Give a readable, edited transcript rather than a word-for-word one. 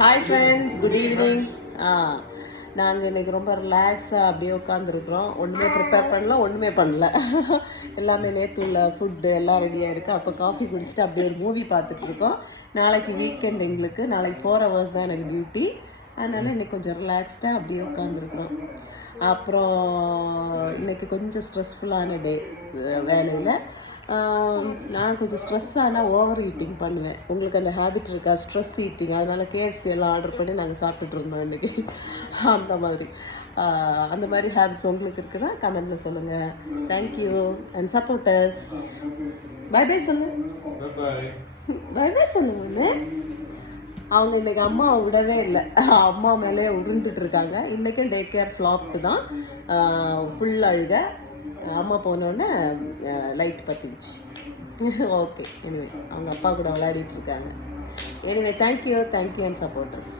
Hi friends, good evening. நாங்கள் இன்றைக்கி ரொம்ப ரிலாக்ஸாக அப்படியே உட்காந்துருக்குறோம். ஒன்றுமே ப்ரிப்பேர் பண்ணல, ஒன்றுமே பண்ணல. எல்லாமே நேற்று உள்ள ஃபுட்டு எல்லாம் ரெடியாக இருக்குது. அப்போ காஃபி குடிச்சிட்டு அப்படியே ஒரு மூவி பார்த்துட்ருக்கோம். நாளைக்கு வீக்கெண்ட் எங்களுக்கு. நாளைக்கு 4 hours தான் எனக்கு டியூட்டி. அதனால் இன்றைக்கி கொஞ்சம் ரிலாக்ஸ்டாக அப்படியே உட்காந்துருக்குறோம். அப்புறம் இன்றைக்கி கொஞ்சம் ஸ்ட்ரெஸ்ஃபுல்லான டே வேலையில். நான் கொஞ்சம் ஸ்ட்ரெஸ் ஆனால் ஓவர் ஈட்டிங் பண்ணுவேன். உங்களுக்கு அந்த ஹேபிட் இருக்கா, ஸ்ட்ரெஸ் ஈட்டிங்? அதனால் கேஎஃப்சி எல்லாம் ஆர்டர் பண்ணி நாங்கள் சாப்பிட்டுட்டு இருந்தோம் இன்றைக்கி. அந்த மாதிரி ஹேபிட்ஸ் உங்களுக்கு இருக்குதா? கமெண்ட்டில் சொல்லுங்கள். Thank you and supporters. Bye bye சொல்லுங்கள். பை பை சொல்லுங்க. அவங்க இன்றைக்கி அம்மாவை விடவே இல்லை, அம்மா மேலே உருண்டுட்டு இருக்காங்க. இன்றைக்கும் டே கேர் ஃப்ளாப்டு தான், ஃபுல் அழுக. அம்மா போனோடனே லைட் பற்றிடுச்சு. ஓகே, எனிவே அவங்க அப்பா கூட விளையாடிட்டு இருக்காங்க. Anyway thank you and supporters.